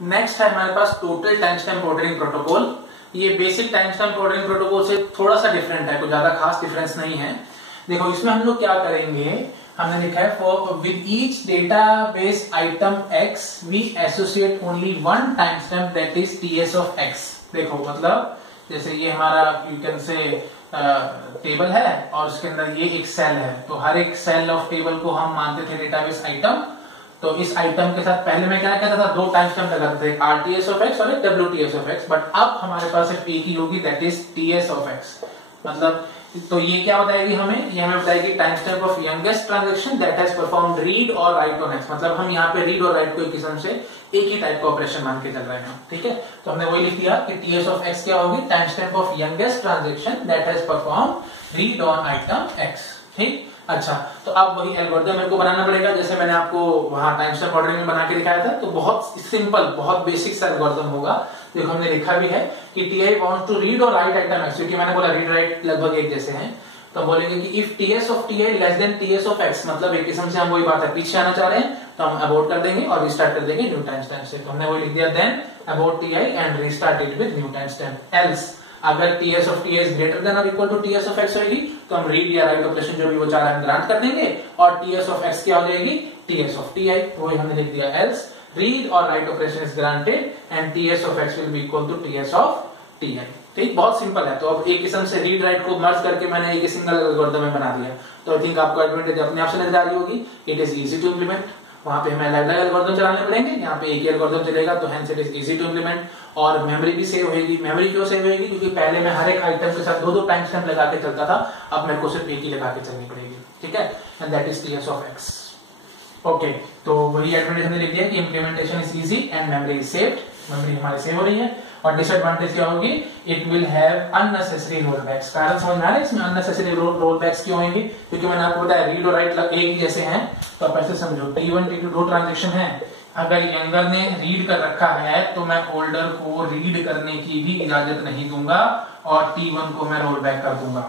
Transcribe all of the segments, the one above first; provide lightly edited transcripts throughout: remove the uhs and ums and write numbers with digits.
Next है हमारे पास total time stamp ordering protocol. ये basic time stamp ordering protocol से थोड़ा सा डिफरेंट है, कोई ज्यादा खास डिफरेंस नहीं है। देखो इसमें हम लोग क्या करेंगे, हमने लिखा है for with each database item x we associate only one time stamp that is TS of x. देखो मतलब जैसे ये हमारा यू कैन से टेबल है और उसके अंदर ये एक सेल है, तो हर एक सेल ऑफ टेबल को हम मानते थे डेटाबेस आइटम। तो इस आइटम के साथ पहले मैं क्या कहता था, दो टाइम स्टैम्प लगाते थे, आरटीएस ऑफ एक्स और एक डब्ल्यूटीएस ऑफ एक्स, बट अब हमारे पास सिर्फ एक ही होगी that is TS of x. मतलब तो ये क्या बताएगी हमें, ये हमें बताएगी time stamp of youngest transaction that has performed read और राइट ऑन एक्स। मतलब हम यहाँ पे रीड और राइट को एक किस्म से एक ही टाइप का ऑपरेशन मान के चल रहे हैं, ठीक है। तो हमने वही लिख दिया कि टीएस ऑफ एक्स क्या होगी, time stamp of youngest transaction that has performed read on item x. ठीक, अच्छा तो अब वही एल्गोरिथम मेरे को बनाना पड़ेगा जैसे मैंने आपको वहां टाइम स्टैम्प ऑर्डरिंग में बना के दिखाया था। तो बहुत सिंपल, बहुत बेसिक सा एल्गोरिथम होगा। देखो हमने लिखा भी है कि टीआई वांट्स टू रीड और राइट आइटम एक्स, क्योंकि मैंने बोला रीड राइट लगभग एक जैसे हैं। तो हम बोलेंगे कि if TS of TI less than TS of x, मतलब एक किस्म से हम वही बात है, पीछे आना चाह रहे हैं तो हम अबॉर्ट कर देंगे और रिस्टार्ट कर देंगे न्यू टाइम स्टैम्प से। तो हमने वही लिख दिया then abort TI and restart it with new time stamp. Else अगर TS of TI is greater than और equal to TS of X होगी तो हम रीड या राइट ऑपरेशन जो भी वो चाह रहा है ग्रांट कर देंगे और टीएस ऑफ एक्स क्या हो जाएगी, टीएस ऑफ टीआई। तो वही हमने लिख दिया एल्स रीड और write operation is granted and TS of x will be equal to TS of TI. ठीक, बहुत सिंपल है। तो अब एक किस्म से रीड राइट को मर्ज करके मैंने एक सिंगल एल्गोरिथम में बना दिया। तो आई थिंक आपको एडवांटेज अपने आप से नजर आ रही होगी। It is easy to implement, वहां पे हमें अलग अलग एल्गोरिथम चलाने पड़ेंगे, यहाँ पे एक ही एल्गोरिथम चलेगा, तो hence it is easy to implement. और मेमोरी भी सेव होगी। मेमोरी क्यों सेव होगी, क्योंकि पहले मैं हर एक आइटम के साथ दो दो टाइम स्टैम्प लगा के चलता था, अब मेरे को सिर्फ एक ही लगा के चलनी पड़ेगी, ठीक है। And that is TS of x. Okay, तो वही एडवांटेज हमने लिख दिया कि implementation is easy and memory is saved, memory हमारी सेव हो रही है। और डिसएडवांटेज क्या होगी, it will have unnecessary rollbacks. कारण समझ में आ रहा है इसमें अननेसेसरी रोलबैक्स क्यों होंगे, क्योंकि मैंने आपको बताया रीड और राइट एक ही जैसे हैं। तो आप ऐसे समझो T1 T2 दो ट्रांजैक्शन है, अगर यंगर ने रीड कर रखा है तो मैं ओल्डर को रीड करने की भी इजाजत नहीं दूंगा और T1 को मैं रोल बैक कर दूंगा,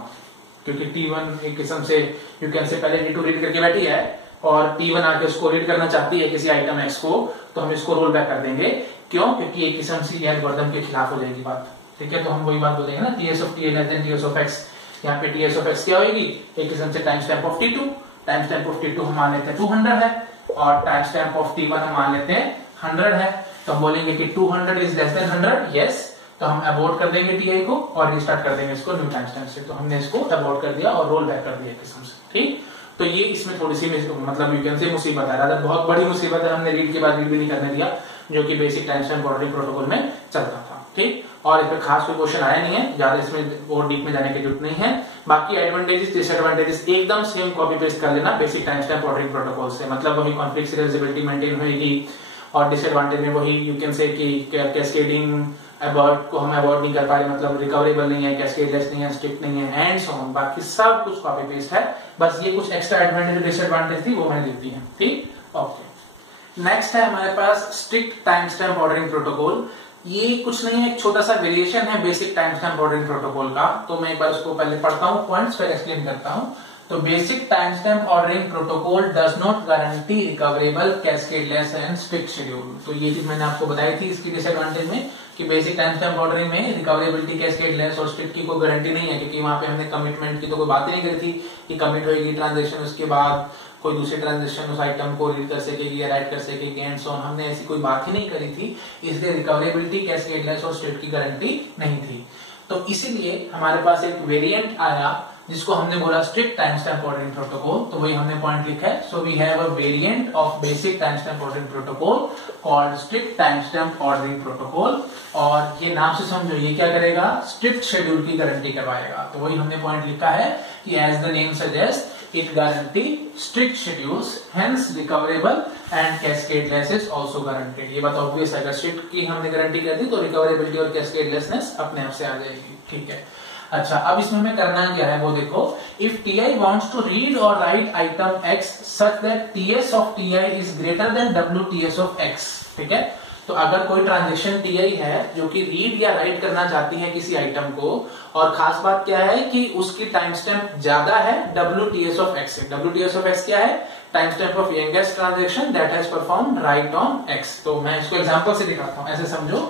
क्योंकि T1 एक किस्म से यू कैन से पहले T2 रीड करके बैठी है और T1 आके उसको रीड करना चाहती है किसी आइटम एक्स को, तो हम इसको रोल बैक कर देंगे। क्यों, क्योंकि एक किस्म से ये एल्गोरिथम के खिलाफ हो जाएगी बात, ठीक है। तो हम वही बात बोलेंगे ना, TS of TI less than TS of x. यहाँ पे टीएस ऑफ एक्स क्या होगी, एक किस्म से time stamp of T2। Time stamp of T2 हम मान लेते हैं 200 है और टाइम स्टैम्प ऑफ T1 हम मान लेते हैं 100 है। तो हम बोलेंगे कि 200 इज लेस देन 100, यस। तो हम अबॉर्ट कर देंगे टीआई को और रिस्टार्ट कर देंगे इसको न्यू टाइम स्टैम्प से। तो हमने इसको अबॉर्ट कर दिया और रोल बैक कर दिया किस्म से, ठीक। तो ये इसमें थोड़ी सी मतलब यू कैन से मुसीबत है, रादर बहुत बड़ी मुसीबत है। हमने रीड के बाद रीड भी नहीं करने दिया, जो कि basic time stamp ordering protocol में चलता था, ठीक। और इस पे खास कोई क्वेश्चन आया नहीं है, ज्यादा इसमें और डीप में जाने की जरूरत नहीं है। बाकी एडवांटेजेस डिसएडवांटेजेस एकदम सेम कॉपी पेस्ट कर लेना basic time stamp ordering protocol से। मतलब वही कॉन्फ्लिक्ट सीरियलाइजेबिलिटी मेंटेन होगी और डिसएडवांटेज में वही यू कैन से कि कैस्केडिंग अबॉर्ट को हम अबॉर्ट नहीं कर पा रहे, मतलब रिकवरेबल नहीं है, कैस्केडलेस नहीं है, स्ट्रिक्ट नहीं है एंड सो ऑन। बाकी सब कुछ कॉपी पेस्ट है, बस ये कुछ एक्स्ट्रा एडवांटेज डिसएडवांटेज थी वो मैंने लिख दी है, ठीक। ओके, नेक्स्ट है हमारे पास strict time stamp ordering protocol. ये कुछ नहीं है, एक छोटा सा वेरिएशन है basic time stamp ordering protocol का। तो मैं एक बार उसको पहले पढ़ता हूँ, पॉइंट्स फिर एक्सप्लेन करता हूँ। तो basic time stamp ordering protocol does not guarantee recoverable cascadeless and strict schedule. तो ये चीज मैंने आपको बताई थी इसकी डिसएडवांटेज में कि बेसिक टाइम स्टैम्प ऑर्डरिंग में रिकवरेबिलिटी कैस्केडलेस और स्ट्रिक्ट की कोई गारंटी नहीं है, क्योंकि वहां पे हमने कमिटमेंट की तो कोई बात ही नहीं करी थी कि कमिट होगी ट्रांजेक्शन, उसके बाद कोई दूसरी ट्रांजेक्शन उस आइटम को रीड कर सकेगी या राइट कर सकेगी एंड सो ऑन। हमने ऐसी कोई बात ही नहीं करी थी, इसलिए रिकवरेबिलिटी कैस्केडलेस और स्ट्रिक्ट की गारंटी नहीं थी। तो इसीलिए हमारे पास एक वेरिएंट आया जिसको हमने बोला strict time stamp ordering protocol. तो वही हमने पॉइंट लिखा है। So we have a variant of basic time stamp ordering protocol called strict time stamp ordering protocol. और ये नाम से समझो, ये क्या करेगा, स्ट्रिक्ट शेड्यूल की गारंटी करवाएगा। तो वही हमने पॉइंट लिखा है कि as the name suggest it guarantee strict schedules, hence recoverable and cascadeless is also guaranteed। ये बात ऑब्वियस है, अगर स्ट्रिक्ट की हमने गारंटी कर दी तो रिकवरेबिलिटी और कैस्केडलेसनेस अपने आप से आ जाएगी, ठीक है। अच्छा, अब इसमें हमें करना क्या है वो देखो। If T wants to read or write item x such that ts of ti is greater than wts of x, ठीक है। तो अगर कोई ट्रांजेक्शन टी है जो कि रीड या राइट करना चाहती है किसी आइटम को, और खास बात क्या है कि उसकी टाइम स्टैम्प ज्यादा है WTS ऑफ x से। WTS ऑफ x क्या है? Time stamp of youngest transaction that has performed right on x। तो मैं इसको एग्जांपल से दिखाता हूं, ऐसे समझो।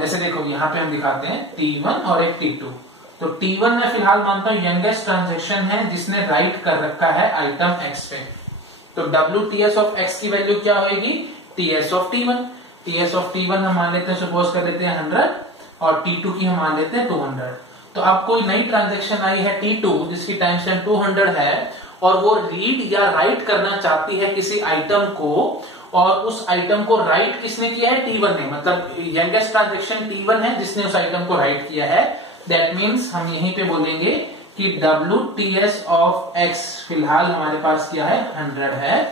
जैसे देखो यहाँ पे हम दिखाते हैं T1 और एक T2। तो T1 में फिलहाल मानता हूं यंगेस्ट ट्रांजेक्शन है जिसने राइट कर रखा है आइटम x पे। तो WTS ऑफ x की वैल्यू क्या होगी? TS of T1। TS of T1 हम मान लेते हैं, सपोज कर लेते हैं 100, और T2 की हम मान लेते हैं 200। तो अब कोई नई ट्रांजेक्शन आई है T2 जिसकी टाइम स्टैम्प 200 है, और वो रीड या राइट करना चाहती है किसी आइटम को, और उस आइटम को राइट किसने किया है? T1 ने। मतलब यंगेस्ट ट्रांजेक्शन T1 है जिसने उस आइटम को राइट किया है। दैट मीन्स हम यहीं पे बोलेंगे कि WTS ऑफ x फिलहाल हमारे पास क्या है? 100 है।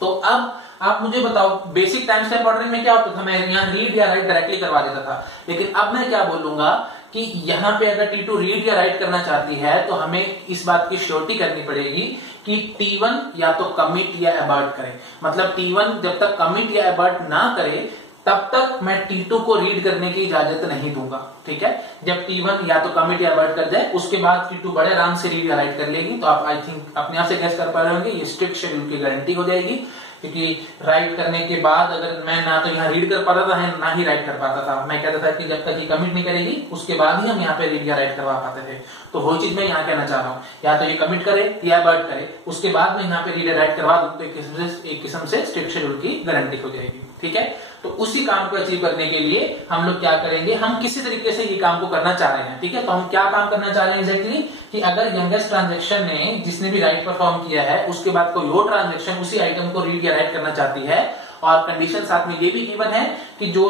तो अब आप मुझे बताओ, बेसिक टाइम स्टैम्प ऑर्डरिंग में क्या होता था? मैं यहाँ रीड या राइट डायरेक्टली करवा देता था, लेकिन अब मैं क्या बोलूंगा कि यहाँ पे अगर T2 रीड या राइट करना चाहती है तो हमें इस बात की श्योरिटी करनी पड़ेगी कि T1 या तो कमिट या अबॉर्ट करे। मतलब T1 जब तक कमिट या अबॉर्ट ना करे तब तक मैं T2 को रीड करने की इजाजत नहीं दूंगा। ठीक है, जब T1 या तो कमिट या अबॉर्ट कर जाए उसके बाद T2 बड़े आराम से रीड या राइट कर लेगी। तो आप आई थिंक अपने आप से गैस कर पा रहे होंगे, ये स्ट्रिक्ट शेड्यूल की गारंटी हो जाएगी, क्योंकि राइट करने के बाद अगर मैं ना तो यहाँ रीड कर पाता था ना ही राइट कर पाता था। मैं कहता था कि जब तक ये कमिट नहीं करेगी उसके बाद ही हम यहाँ पे रीड या राइट करवा पाते थे। तो वही चीज मैं यहाँ कहना चाह रहा हूँ, या तो ये कमिट करे या अबॉर्ट करे, उसके बाद मैं यहाँ पे रीड या राइट करवा दूं तो एक किस्म से स्ट्रिक्ट शेड्यूल की गारंटी हो जाएगी। ठीक है, तो उसी काम को अचीव करने के लिए हम लोग क्या करेंगे, हम किसी तरीके से ये काम को करना चाह रहे हैं। ठीक है, तो हम क्या काम करना चाह रहे हैं एग्जैक्टली, कि अगर यंगेस्ट ट्रांजेक्शन ने जिसने भी राइट परफॉर्म किया है उसके बाद कोई और ट्रांजेक्शन उसी आइटम को रीड या राइट करना चाहती है, और कंडीशन साथ में ये भी गिवन है कि जो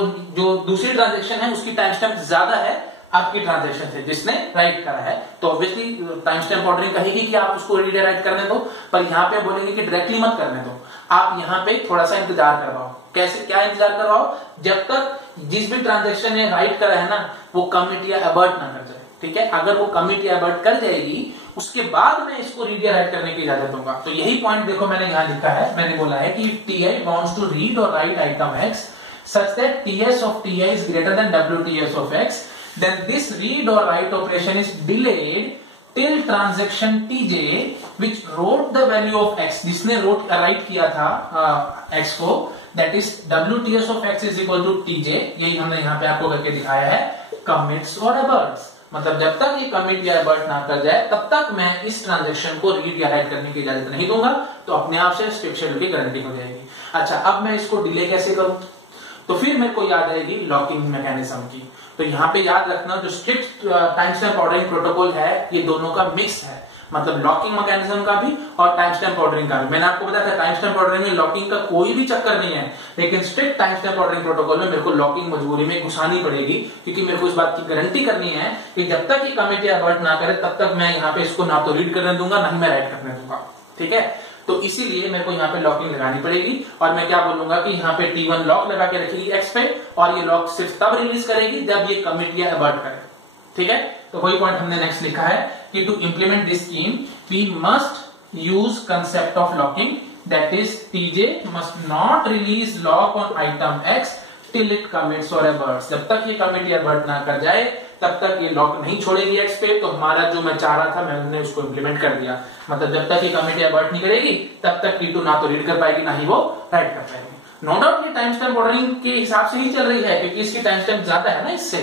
दूसरी ट्रांजेक्शन है उसकी टाइम स्टैम्प ज्यादा है आपकी ट्रांजेक्शन से जिसने राइट करा है, तो ऑब्वियसली टाइम स्टैम्प ऑर्डरिंग कहेगी कि आप उसको रीड या राइट करने दो। पर यहाँ पे बोलेंगे कि डायरेक्टली मत करने दो, आप यहाँ पे थोड़ा सा इंतजार करवाओ। कैसे, क्या इंतजार करवाओ? जब तक जिस भी ट्रांजेक्शन ने राइट करा है ना वो कमिट या अबॉर्ट ना कर जाए। ठीक है, अगर वो कमिट या अबॉर्ट कर जाएगी उसके बाद मैं इसको रीड या राइट करने की इजाजत दूंगा। तो यही पॉइंट देखो मैंने यहाँ लिखा है, मैंने बोला है कि TI wants to read or write item X such that TS of TI is greater than WTS of X, then this read or write operation is delayed till transaction TJ which wrote the value of X, जिसने right किया था X को, that is WTS of X is equal to TJ। यही हमने यहाँ पे आपको करके दिखाया है, commits or aborts। मतलब जब तक ये कमिट या अबॉर्ट ना कर जाए तब तक मैं इस ट्रांजेक्शन को रीड या राइट करने की इजाजत नहीं दूंगा। तो अपने आप से स्ट्रिक्ट शेड्यूल की गारंटी हो जाएगी। अच्छा, अब मैं इसको डिले कैसे करूं? तो फिर मेरे को याद आएगी लॉकिंग मैकेनिज्म की। तो यहाँ पे याद रखना, जो strict time stamp ordering protocol है ये दोनों का मिक्स है, मतलब लॉकिंग मैकेनिज्म का भी और टाइम स्टैम्प ऑर्डरिंग का भी। मैंने आपको बताया था टाइम स्टैम्प ऑर्डरिंग में लॉकिंग का कोई भी चक्कर नहीं है, लेकिन strict time stamp ordering protocol में मेरे को लॉकिंग मजबूरी में घुसानी पड़ेगी, क्योंकि मेरे को इस बात की गारंटी करनी है कि जब तक ये कमिट या अबॉर्ट ना करे तब तक मैं यहाँ पे इसको ना तो रीड करने दूंगा ना ही मैं राइट करने दूंगा। ठीक है, तो इसीलिए मेरे को यहाँ पे लॉकिंग लगानी पड़ेगी, और मैं क्या बोलूंगा कि यहाँ पे T1 लॉक लगा के रखेगी X पे, और ये लॉक सिर्फ तब रिलीज करेगी जब ये कमिट या अबॉर्ट करे। ठीक है, तो वही पॉइंट हमने नेक्स्ट लिखा है कि to implement this scheme we must use concept of locking, that is TJ must not release lock on item X till it commits और अबॉर्ट्स। जब तक ये कमिट या अबॉर्ट ना कर जाए तब तक ये लॉक नहीं छोड़ेगी X पे। तो हमारा जो मैं चाह रहा था मैंने उसको इंप्लीमेंट कर दिया, मतलब जब तक ये कमिट या अबॉर्ट नहीं करेगी तब तक T2 ना तो रीड कर पाएगी ना ही वो राइट कर पाएगी। नो डाउट ये टाइम स्टैम्प ऑर्डरिंग के हिसाब से ही चल रही है, क्योंकि इसकी टाइम स्टैम्प ज्यादा है ना इससे।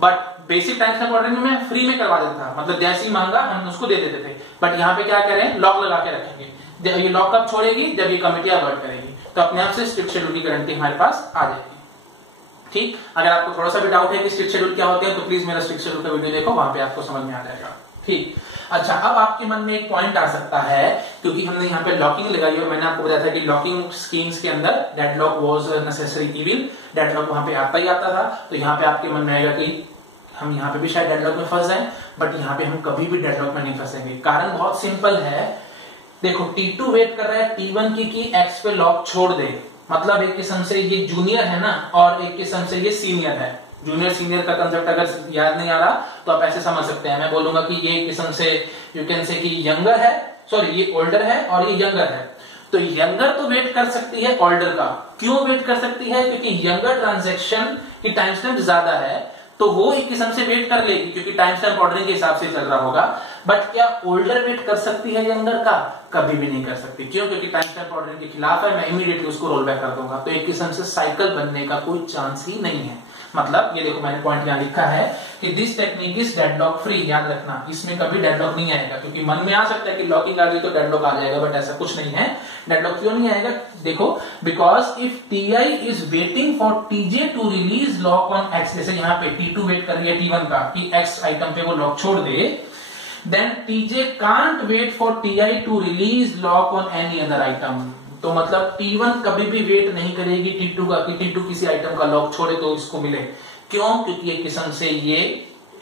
But basic time stamp ordering में मैं फ्री में करवा देता था, मतलब जैसे ही मांगा हम उसको दे देते थे। बट यहाँ पे क्या करें, लॉक लगा के रखेंगे। ये लॉक कब छोड़ेगी? जब ये कमिट या अबॉर्ट करेगी। तो अपने आप से स्ट्रिक्ट शेड्यूल की गारंटी हमारे पास आ जाएगी। ठीक, अगर आपको थोड़ा सा भी डाउट है कि स्ट्रिक्ट शेड्यूल क्या होते हैं तो प्लीज मेरा स्ट्रिक्ट शेड्यूल का वीडियो देखो, वहां पे आपको समझ में आ जाएगा। ठीक, अच्छा, अब आपके मन में एक पॉइंट आ सकता है, क्योंकि हमने यहाँ पे लॉकिंग लगाई और मैंने आपको बताया था कि लॉकिंग स्कीम्स के अंदर deadlock was necessary evil, deadlock वहां पे आता ही आता था। तो यहाँ पे आपके मन में आएगा कि हम यहाँ पे भी शायद डेडलॉक में फंस जाए, बट यहाँ पे हम कभी भी डेडलॉक में नहीं फंसेंगे। कारण बहुत सिंपल है, देखो T2 वेट कर रहा है T1 की X पे लॉक छोड़ दे, मतलब एक किस्म से ये जूनियर है ना, और एक किस्म से ये सीनियर है। जूनियर सीनियर का कंसेप्ट अगर याद नहीं आ रहा तो आप ऐसे समझ सकते हैं, मैं बोलूंगा कि ये किस्म से यू कैन से कि यंगर है, सॉरी ये ओल्डर है और ये यंगर है। तो यंगर तो वेट कर सकती है ओल्डर का। क्यों वेट कर सकती है? क्योंकि यंगर ट्रांजैक्शन की टाइम स्टैम्प ज्यादा है, तो वो एक किस्म से वेट कर लेगी क्योंकि टाइम स्टैम्प ऑर्डरिंग के हिसाब से चल रहा होगा। बट क्या ओल्डर वेट कर सकती है यंगर का? कभी भी नहीं कर सकती। क्यों? क्योंकि टाइम स्टैम्प ऑर्डरिंग के खिलाफ है, मैं इमीडिएटली उसको रोल बैक कर दूंगा। तो एक किस्म से साइकिल बनने का कोई चांस ही नहीं है। मतलब ये देखो मैंने पॉइंट यहां लिखा है कि this technique is deadlock free. याद रखना, इसमें कभी डेडलॉक नहीं आएगा, क्योंकि मन में आ सकता है कि लॉकिंग आ गई तो डेडलॉक आ जाएगा, बट ऐसा कुछ नहीं है। डेडलॉक क्यों नहीं आएगा? देखो, because if T I is waiting for TJ to release lock on X, जैसे यहाँ पे T2 वेट कर रही है T1 का कि एक्स आइटम पे वो लॉक छोड़ दे, then TJ can't wait for T I to release lock on any other item. तो मतलब T1 कभी भी वेट नहीं करेगी T2 का कि T2 किसी आइटम का लॉक छोड़े तो इसको मिले। क्यों? क्योंकि एक किस्म से ये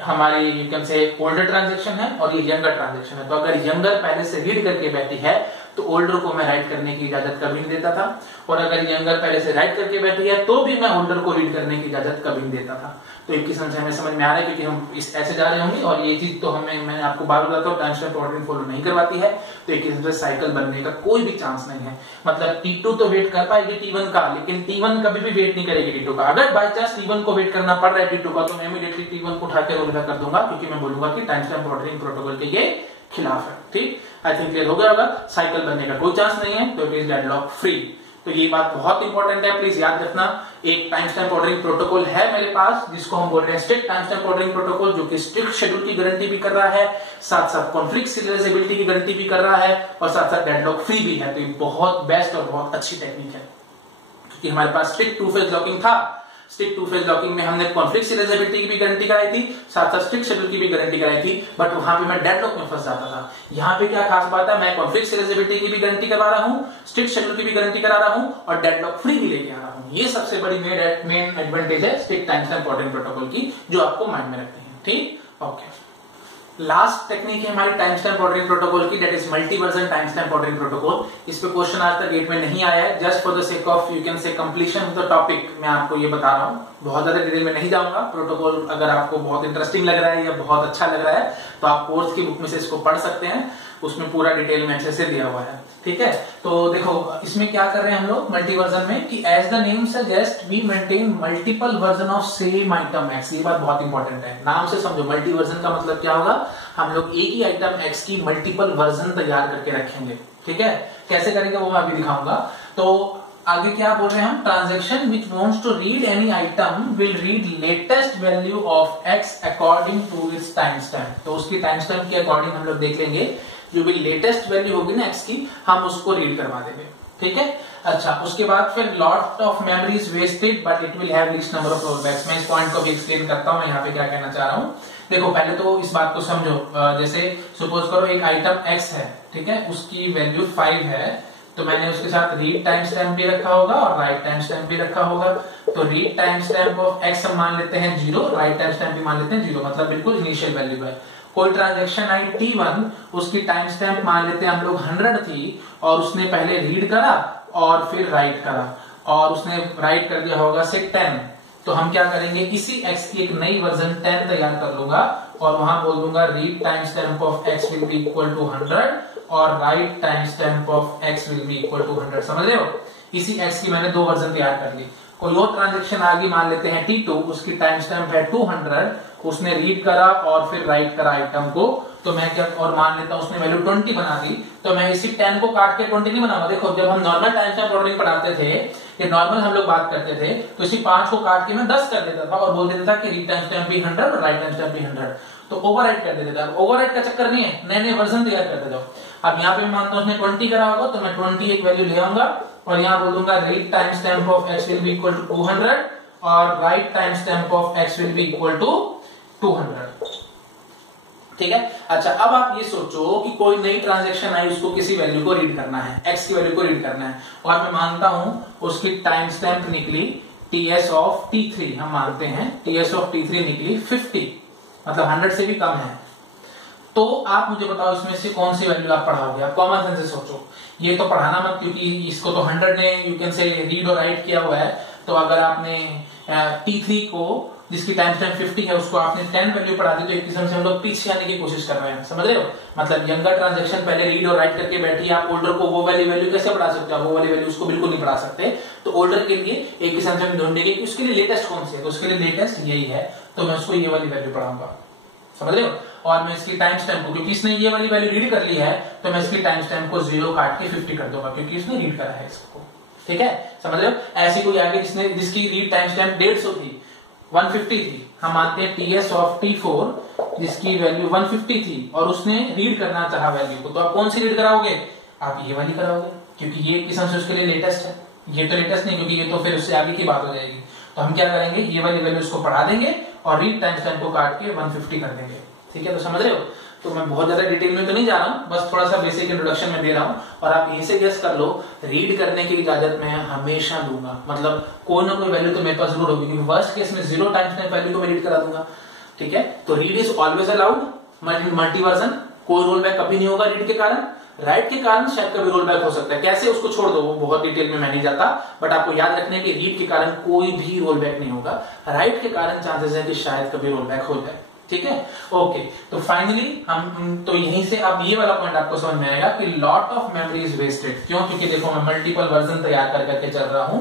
हमारे you can say older transaction है और ये यंगर ट्रांजैक्शन है। तो अगर यंगर पहले से रीड करके बैठी है तो ओल्डर को मैं राइट करने की इजाजत कभी नहीं देता था, और अगर यंगर पहले से राइट करके बैठी है तो भी मैं ओल्डर को रीड करने की इजाजत कभी नहीं देता था। तो एक किस्म से हमें समझ में आ रहा है, क्योंकि हम इस ऐसे जा रहे होंगे और ये चीज तो मैं आपको बार बार बताता हूँ, टाइम स्टैम्प ऑर्डरिंग फॉलो नहीं करवाती है। तो एक किस्म से साइकिल बनने का कोई भी चांस नहीं है। मतलब T2 तो वेट कर पाएगी T1 का, लेकिन T1 कभी भी वेट नहीं करेगी T2 का। अगर बाई चांस T1 को वेट करना पड़ रहा है T2 का, तो मैं इमीडिएटली T1 को उठा के रोल बैक कर दूंगा, क्योंकि मैं बोलूंगा कि टाइम स्टैम्प ऑर्डरिंग प्रोटोकॉल के ये खिलाफ है। ठीक, आई थिंक क्लियर हो गया होगा। साइकिल बनने का कोई चांस नहीं है, तो इट इज डेडलॉक फ्री। तो ये बात बहुत इंपॉर्टेंट है, प्लीज याद रखना। एक टाइम स्टैम्प ऑर्डरिंग प्रोटोकॉल है मेरे पास, जिसको हम बोल रहे हैं strict time stamp ordering protocol, जो कि स्ट्रिक्ट शेड्यूल की गारंटी भी कर रहा है, साथ साथ कॉन्फ्लिक्ट सीरियलाइजेबिलिटी की गारंटी भी कर रहा है, और साथ साथ डेडलॉक फ्री भी है। तो ये बहुत बेस्ट और बहुत अच्छी टेक्निक है, क्योंकि हमारे पास स्ट्रिक्ट टू फेज लॉकिंग था। स्ट्रिक्ट टू फेज लॉकिंग में हमने कॉन्फ्लिक्ट सीरियलाइजेबिलिटी की भी गारंटी कराई थी, साथ साथ स्ट्रिक्ट शेड्यूल की भी गारंटी कराई थी, बट वहां पे मैं डेडलॉक में फंस जाता था। यहाँ पे क्या खास बात है, मैं कॉन्फ्लिक्ट सीरियलाइजेबिलिटी की भी गारंटी करवा रहा हूँ, स्ट्रिक्ट शेड्यूल की भी गारंटी करा रहा हूँ, और डेडलॉक फ्री भी लेके आ रहा हूँ। ये सबसे बड़ी मेन एडवांटेज है strict time stamp ordering protocol की, जो आपको माइंड में रखनी है। ठीक, ओके। लास्ट टेक्निक है हमारी टाइम स्टैम्प ऑर्डरिंग प्रोटोकॉल की, that is multi version time stamp ordering protocol. इस पे क्वेश्चन आज तक गेट में नहीं आया है, just for the sake of you can say completion of the topic मैं आपको ये बता रहा हूँ। बहुत ज्यादा डिटेल में नहीं जाऊंगा। प्रोटोकॉल अगर आपको बहुत इंटरेस्टिंग लग रहा है या बहुत अच्छा लग रहा है तो आप कोर्स की बुक में से इसको पढ़ सकते हैं, उसमें पूरा डिटेल में अच्छे से दिया हुआ है। ठीक है, तो देखो इसमें क्या कर रहे हैं हम लोग मल्टी वर्जन में, कि as the name suggest we maintain multiple version of same item X. ये बात बहुत इंपॉर्टेंट है, नाम से समझो। मल्टी वर्जन का मतलब क्या होगा, हम लोग एक ही आइटम एक्स की मल्टीपल वर्जन तैयार करके रखेंगे। ठीक है, कैसे करेंगे वो मैं अभी दिखाऊंगा। तो आगे क्या बोल रहे हैं हम, transaction which wants to read any item will read latest value of X according to its time stamp. तो उसकी टाइम स्टैम्प के अकॉर्डिंग हम लोग देख लेंगे, जो भी लेटेस्ट वैल्यू होगी ना एक्स की, हम उसको रीड करवा देंगे। ठीक है, अच्छा, उसके बाद फिर lot of memory is wasted but it will have least number of rollbacks. मैं इस पॉइंट को भी एक्सप्लेन करता हूं, मैं यहाँ पे क्या कहना चाह रहा हूँ। देखो पहले तो इस बात को समझो, जैसे सपोज करो एक आइटम एक्स है, ठीक है, उसकी वैल्यू 5 है, तो मैंने उसके साथ रीड टाइम स्टैम्प भी रखा होगा और राइट टाइम स्टैम्प भी रखा होगा। तो read time stamp of x हम मान लेते हैं 0, राइट टाइम स्टैम्प भी मान लेते हैं 0, मतलब बिल्कुल इनिशियल वैल्यू है। कोई ट्रांजैक्शन आई T1, उसकी टाइम स्टैम्प मान लेते हैं हम लोग 100 थी, और उसने पहले रीड करा और फिर राइट करा, और उसने राइट कर दिया होगा से 10। तो हम क्या करेंगे, इसी x की एक नई वर्जन 10 तैयार कर लूंगा, और वहां बोल दूंगा read time stamp of x will be equal to 100 और write time stamp of x will be equal to 100। समझ रहे हो, इसी x की मैंने 2 वर्जन तैयार कर ली। कोई और ट्रांजेक्शन आगे मान लेते हैं T2, उसकी टाइम स्टैम्प है 200, उसने रीड करा और फिर राइट करा आइटम को, तो मैं क्या, और मान लेता हूं उसने वैल्यू 20 बना दी, तो मैं इसी 10 को काट के 20 नहीं बनाऊंगा। देखो जब हम नॉर्मल टाइम स्टैम्प ऑर्डरिंग पढ़ाते थे, ये नॉर्मल हम लोग बात करते थे, तो इसी 5 को काट के मैं 10 कर देता था और बोल देता था कि रीड टाइम स्टैम्प भी 100 और राइट टाइम स्टैम्प भी 100, तो ओवरराइट कर देते थे। ओवरराइट का चक्कर नहीं है, नए नए वर्जन तैयार करते जाओ। अब यहाँ पे मैं मानता हूँ उसने 20 करा होगा, तो मैं 20 एक वैल्यू ले आऊंगा और यहाँ बोल दूंगा read time stamp of x will be equal to 200 और write time stamp of x will be equal to 200। ठीक है, अच्छा, अब आप ये सोचो कि कोई नई ट्रांजैक्शन आई, उसको किसी वैल्यू को रीड करना है, x की वैल्यू को रीड करना है, और मैं मानता हूं उसकी टाइम स्टैम्प निकली ts ऑफ t3, हम मानते हैं ts ऑफ t3 निकली 50, मतलब 100 से भी कम है। तो आप मुझे बताओ इसमें से कौन सी वैल्यू आप पढ़ाओगे? आप कॉमन सेंस से सोचो, ये तो पढ़ाना मत, क्योंकि इसको तो 100 ने यू कैन से रीड और राइट किया हुआ है, तो अगर आपने T3 को जिसकी टाइम स्टैम्प 50 है उसको आपने 10 वैल्यू पढ़ा दी, तो एक किस्म से हम लोग पीछे आने की कोशिश कर रहे हैं, समझ रहे हो? मतलब यंगर ट्रांजैक्शन पहले रीड और राइट करके बैठी, आप ओल्डर को वो वाली वैल्यू कैसे पढ़ा सकते हो? वो वाली वैल्यू उसको बिल्कुल नहीं पढ़ा सकते। तो ओल्डर के लिए एक किस्म से हम ढूंढेंगे कि उसके लिए लेटेस्ट कौन सी है, तो उसके लिए लेटेस्ट यही है, तो मैं उसको ये वाली वैल्यू पढ़ाऊंगा, समझ रहे हो? और मैं इसकी टाइम स्टैम्प को, क्योंकि इसने ये वाली वैल्यू रीड कर ली है, तो मैं इसकी टाइम स्टैम्प को 0 काट के 50 कर दूंगा, क्योंकि इसने रीड करा है इसको, ठीक है? समझ रहे हो? ऐसी कोई आगे जिसकी रीड टाइम स्टैम्प 150 थी, 150 थी, हम मानते हैं ts ऑफ T4 जिसकी वैल्यू 150 थी और उसने रीड करना चाहा वैल्यू को, तो आप कौन सी रीड कराओगे? आप ये वाली कराओगे, क्योंकि ये किस्म से उसके लिए लेटेस्ट है। ये तो लेटेस्ट नहीं, क्योंकि ये तो फिर उससे आगे की बात हो जाएगी। तो हम क्या करेंगे, ये वाली वैल्यू उसको पढ़ा देंगे और रीड टाइम स्टैम्प को काट के 150 कर देंगे, ठीक है? तो समझ रहे हो? तो मैं बहुत ज्यादा डिटेल में तो नहीं जा रहा हूं, बस थोड़ा सा बेसिक इंट्रोडक्शन में दे रहा हूं, और आप यहीं से गेस कर लो, रीड करने की इजाजत मैं हमेशा दूंगा, मतलब कोई ना कोई वैल्यू तो मेरे पास जरूर होगी, क्योंकि वर्स्ट केस में 0 टाइम स्टैम्प वैल्यू को मैं रीड करा दूंगा, ठीक है? तो रीड इज ऑलवेज अलाउड, मल्टीवर्जन, कोई रोल बैक कभी नहीं होगा रीड के कारण। राइट के कारण शायद कभी रोल बैक हो सकता है, कैसे उसको छोड़ दो, वो बहुत डिटेल में मैं नहीं जाता, बट आपको याद रखने के रीड के कारण कोई भी रोल बैक नहीं होगा, राइट के कारण चांसेस है कि शायद कभी रोल बैक हो जाए, ठीक है? ओके, तो फाइनली हम तो यहीं से अब ये वाला पॉइंट आपको समझ में आएगा कि lot of memory is wasted. क्यों? क्योंकि देखो मैं मल्टीपल वर्जन तैयार कर करके चल रहा हूं,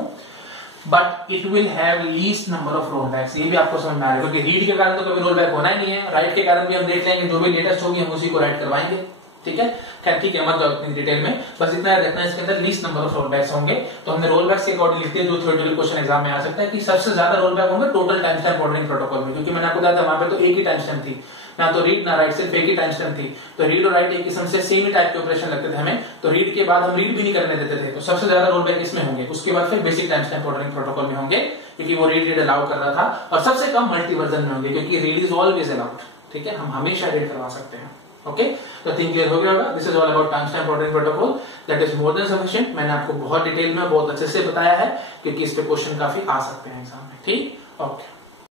but it will have least number of rollbacks. ये भी आपको समझ में आएगा, क्योंकि रीड के कारण तो कभी रोल बैक होना ही नहीं है, राइट के कारण भी हम देख लेंगे, जो भी लेटेस्ट होगी हम उसी को राइट करवाएंगे, ठीक है? खैर ठीक है, मत जाओ इतनी डिटेल में, बस इतना याद रखना इसके अंदर least number of rollbacks होंगे। तो हमने रोल बैक्स के अकॉर्डिंग लिखते हैं, जो थ्योरेटिकल क्वेश्चन एग्जाम में आ सकता है कि सबसे ज्यादा रोल बैक होंगे total time stamp ordering protocol में, क्योंकि मैंने आपको बताया था वहां पे तो एक ही टाइम स्टैम्प थी, ना तो रीड ना राइट, सिर्फ एक ही टाइम स्टैम्प थी। तो रीड और राइट एक किस्म से सेम ही टाइप के ऑपरेशन लगते थे हमें, तो रीड के बाद हम रीड भी नहीं करने देते थे, तो सबसे ज्यादा रोल बैक इसमें होंगे। उसके बाद फिर basic time stamp ordering protocol में होंगे, क्योंकि वो रीड अलाउ कर रहा था, और सबसे कम मल्टीवर्जन में होंगे, क्योंकि रीड इज ऑलवेज अलाउड, ठीक है? हम हमेशा रीड करवा सकते हैं। ओके, तो थिंक क्लियर हो गया होगा। This is all about time stamp ordering protocol, that is more than sufficient. मैंने आपको बहुत डिटेल में बहुत अच्छे से बताया है, क्योंकि इस पे क्वेश्चन काफी आ सकते हैं एग्जाम में, ठीक? ओके।